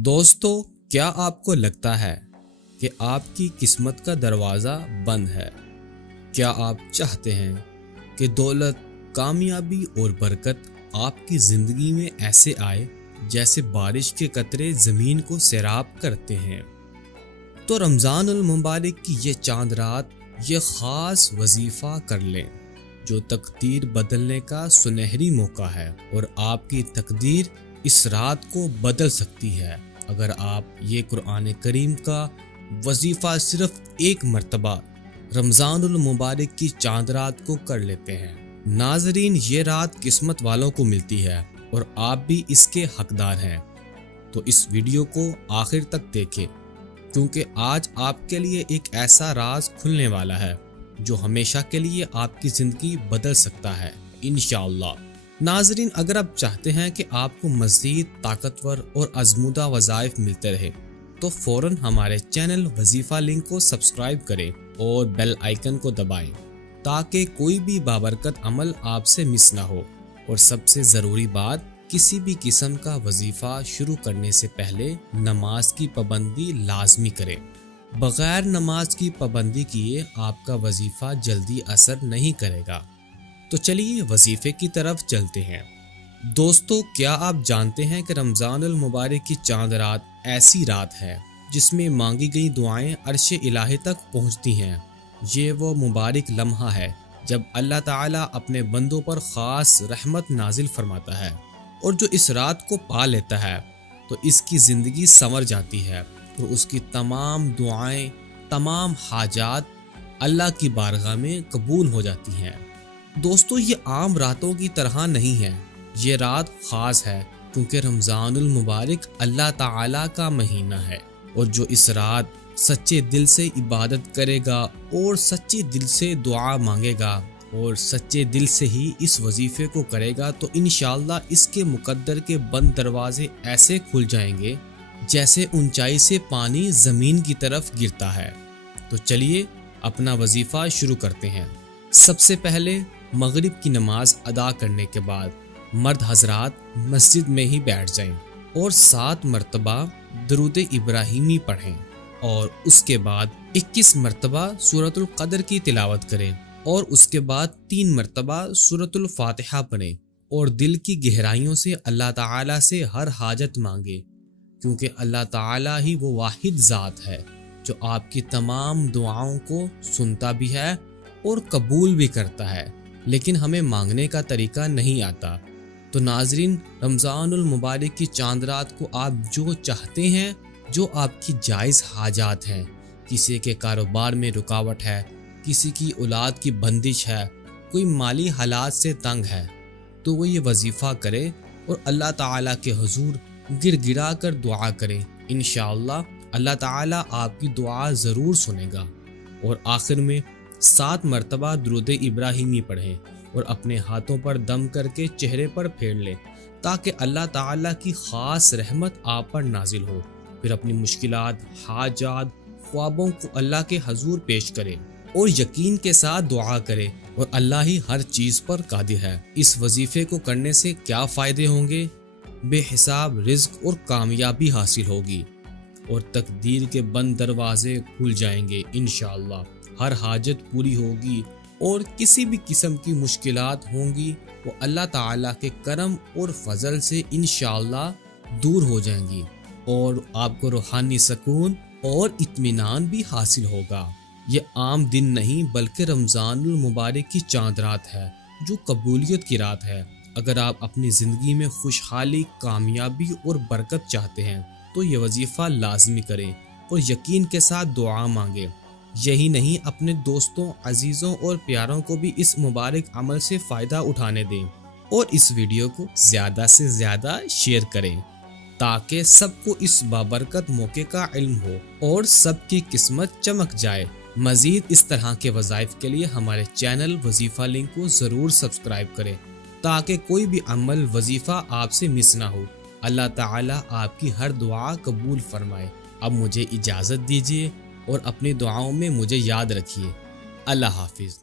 دوستو، کیا آپ کو لگتا ہے کہ آپ کی قسمت کا دروازہ بند ہے؟ کیا آپ چاہتے ہیں کہ دولت، کامیابی اور برکت آپ کی زندگی میں ایسے آئے جیسے بارش کے قطرے زمین کو سیراب کرتے ہیں؟ تو رمضان المبارک کی یہ چاند رات یہ خاص وظیفہ کر لیں جو تقدیر بدلنے کا سنہری موقع ہے، اور آپ کی تقدیر اس رات کو بدل سکتی ہے اگر آپ یہ قرآن کریم کا وظیفہ صرف ایک مرتبہ رمضان المبارک کی چاند رات کو کر لیتے ہیں۔ ناظرین، یہ رات قسمت والوں کو ملتی ہے اور آپ بھی اس کے حقدار ہیں، تو اس ویڈیو کو آخر تک دیکھیں کیونکہ آج آپ کے لیے ایک ایسا راز کھلنے والا ہے جو ہمیشہ کے لیے آپ کی زندگی بدل سکتا ہے انشاءاللہ۔ ناظرین، اگر آپ چاہتے ہیں کہ آپ کو مزید طاقتور اور آزمودہ وظائف ملتے رہے تو فوراً ہمارے چینل وظیفہ لنک کو سبسکرائب کریں اور بیل آئیکن کو دبائیں تاکہ کوئی بھی بابرکت عمل آپ سے مس نہ ہو۔ اور سب سے ضروری بات، کسی بھی قسم کا وظیفہ شروع کرنے سے پہلے نماز کی پابندی لازمی کریں۔ بغیر نماز کی پابندی کیے آپ کا وظیفہ جلدی اثر نہیں کرے گا۔ تو چلیے وظیفے کی طرف چلتے ہیں۔ دوستو، کیا آپ جانتے ہیں کہ رمضان المبارک کی چاند رات ایسی رات ہے جس میں مانگی گئی دعائیں عرش الہی تک پہنچتی ہیں؟ یہ وہ مبارک لمحہ ہے جب اللہ تعالیٰ اپنے بندوں پر خاص رحمت نازل فرماتا ہے، اور جو اس رات کو پا لیتا ہے تو اس کی زندگی سنور جاتی ہے اور اس کی تمام دعائیں، تمام حاجات اللہ کی بارگاہ میں قبول ہو جاتی ہیں۔ دوستو، یہ عام راتوں کی طرح نہیں ہے، یہ رات خاص ہے کیونکہ رمضان المبارک اللہ تعالیٰ کا مہینہ ہے، اور جو اس رات سچے دل سے عبادت کرے گا اور سچے دل سے دعا مانگے گا اور سچے دل سے ہی اس وظیفے کو کرے گا تو انشاءاللہ اس کے مقدر کے بند دروازے ایسے کھل جائیں گے جیسے اونچائی سے پانی زمین کی طرف گرتا ہے۔ تو چلیے اپنا وظیفہ شروع کرتے ہیں۔ سب سے پہلے مغرب کی نماز ادا کرنے کے بعد مرد حضرات مسجد میں ہی بیٹھ جائیں اور 7 مرتبہ درود ابراہیمی پڑھیں، اور اس کے بعد 21 مرتبہ سورۃ القدر کی تلاوت کریں، اور اس کے بعد 3 مرتبہ سورۃ الفاتحہ پڑھیں، اور دل کی گہرائیوں سے اللہ تعالیٰ سے ہر حاجت مانگے کیونکہ اللہ تعالیٰ ہی وہ واحد ذات ہے جو آپ کی تمام دعاؤں کو سنتا بھی ہے اور قبول بھی کرتا ہے، لیکن ہمیں مانگنے کا طریقہ نہیں آتا۔ تو ناظرین، رمضان المبارک کی چاند رات کو آپ جو چاہتے ہیں، جو آپ کی جائز حاجات ہیں، کسی کے کاروبار میں رکاوٹ ہے، کسی کی اولاد کی بندش ہے، کوئی مالی حالات سے تنگ ہے، تو وہ یہ وظیفہ کرے اور اللہ تعالیٰ کے حضور گر گرا کر دعا کرے۔ انشاءاللہ اللہ تعالیٰ آپ کی دعا ضرور سنے گا۔ اور آخر میں 7 مرتبہ درود ابراہیمی پڑھیں اور اپنے ہاتھوں پر دم کر کے چہرے پر پھیر لیں تاکہ اللہ تعالیٰ کی خاص رحمت آپ پر نازل ہو۔ پھر اپنی مشکلات، حاجات، خوابوں کو اللہ کے حضور پیش کریں اور یقین کے ساتھ دعا کریں، اور اللہ ہی ہر چیز پر قادر ہے۔ اس وظیفے کو کرنے سے کیا فائدے ہوں گے؟ بے حساب رزق اور کامیابی حاصل ہوگی، اور تقدیر کے بند دروازے کھل جائیں گے انشاءاللہ، ہر حاجت پوری ہوگی، اور کسی بھی قسم کی مشکلات ہوں گی وہ اللہ تعالیٰ کے کرم اور فضل سے انشاءاللہ دور ہو جائیں گی، اور آپ کو روحانی سکون اور اطمینان بھی حاصل ہوگا۔ یہ عام دن نہیں بلکہ رمضان المبارک کی چاند رات ہے جو قبولیت کی رات ہے۔ اگر آپ اپنی زندگی میں خوشحالی، کامیابی اور برکت چاہتے ہیں تو یہ وظیفہ لازمی کریں اور یقین کے ساتھ دعا مانگیں۔ یہی نہیں، اپنے دوستوں، عزیزوں اور پیاروں کو بھی اس مبارک عمل سے فائدہ اٹھانے دیں، اور اس ویڈیو کو زیادہ سے زیادہ شیئر کریں تاکہ سب کو اس بابرکت موقع کا علم ہو اور سب کی قسمت چمک جائے۔ مزید اس طرح کے وظائف کے لیے ہمارے چینل وظیفہ لنک کو ضرور سبسکرائب کریں تاکہ کوئی بھی عمل، وظیفہ آپ سے مس نہ ہو۔ اللہ تعالیٰ آپ کی ہر دعا قبول فرمائے۔ اب مجھے اجازت دیجیے اور اپنی دعاؤں میں مجھے یاد رکھیے۔ اللہ حافظ۔